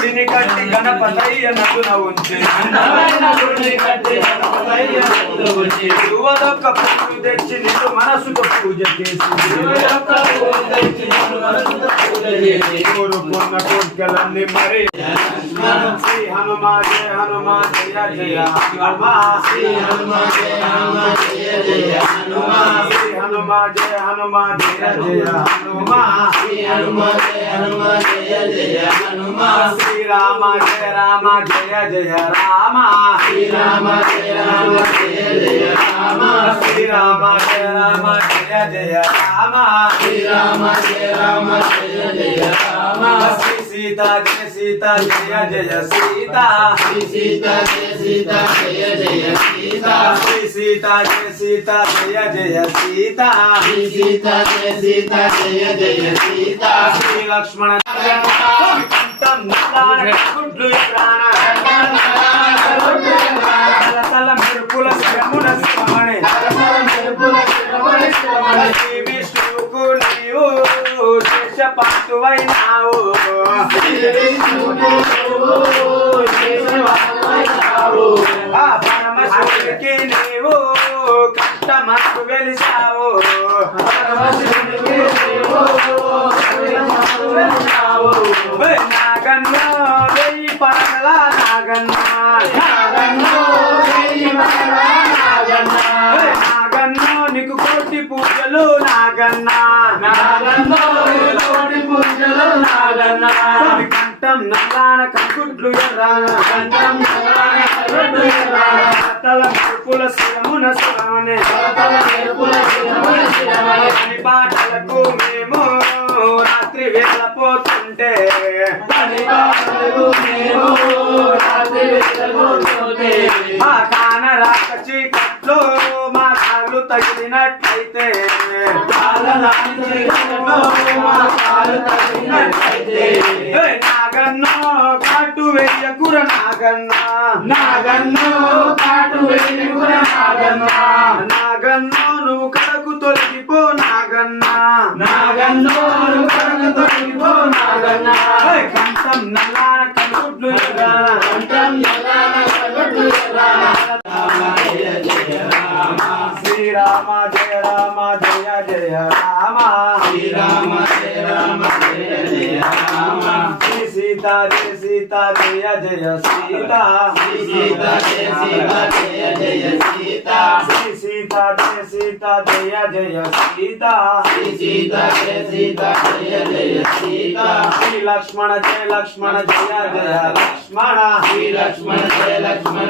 గుడిని కట్టి గణపతయ్య నడున ఉంచి యువదొక్క పూజ తెచ్చి నిన్ను మనసుతో పూజ చేసి కోరుకున్న కోరికలన్నీ మరి శ్రీ హనుమా జయ హనుమా జయ జయ హనుమా శ్రీ హనుమా జయ హనుమా జయ జయ హనుమా శ్రీ హనుమా జయ హనుమా జయ జయ హనుమా శ్రీ హనుమా జయ హనుమా జయ జయ హనుమా శ్రీ రామ జయ రామ జయ జయ రామ శ్రీ రామ జయ రామ జయ జయ రామ శ్రీ రామ జయ రామ జయ జయ రామ శ్రీ రామ జయ రామ జయ జయ రామ శ్రీ సీతా జయ సీతా జయ జయ సీతా శ్రీ సీతా జయ సీతా జయ జయ సీతా శ్రీ సీతా జయ సీతా జయ జయ సీతా శ్రీ సీతా జయ సీతా జయ జయ సీతా శ్రీ లక్ష్మణ కంఠం నల్లాన గుడ్లు ప్రాణ తల మెరుపుల శరమున స్వామి విష్ణువుకు నీవు శేషపాంతువైనావు ఆ పరమశివుడికి నీవు కష్టమకు వెలిసావు నాగన్న వెయ్యి పరగల నాగన్న నాగన్న నీకు కోటి పూజలు నాగన్న కంఠం నల్లాన కంకుడ్లు ఎర్రాన తల మెరుపుల శిరమున శిరమనే పాటలకు మేము రాత్రి వెళ్ళపోతుంటే మా కాన రాక చీకట్లో మా కాళ్ళు తగిలినట్లయితే నాగన్నో కాటు వెయ్యకుర నాగన్న నాగన్నో నువ్వు కడకు తొలగిపో నాగన్న కంఠం నల్లాన కంకుడ్లు శ్రీరామ జయ రామ జయ జయ రామ శ్రీరామ జయ రామ జయ జయ రామ శ్రీ సీతా జయ సీతా జయ జయ సీతా శ్రీ సీతా జయ సీతా జయ జయ సీతా శ్రీ సీతా జయ సీతా జయ జయ సీతా శ్రీ సీతా జయ సీతా జయ జయ సీతా శ్రీ లక్ష్మణ జయ లక్ష్మణ జయ జయ లక్ష్మణ శ్రీ లక్ష్మణ జయ లక్ష్మణ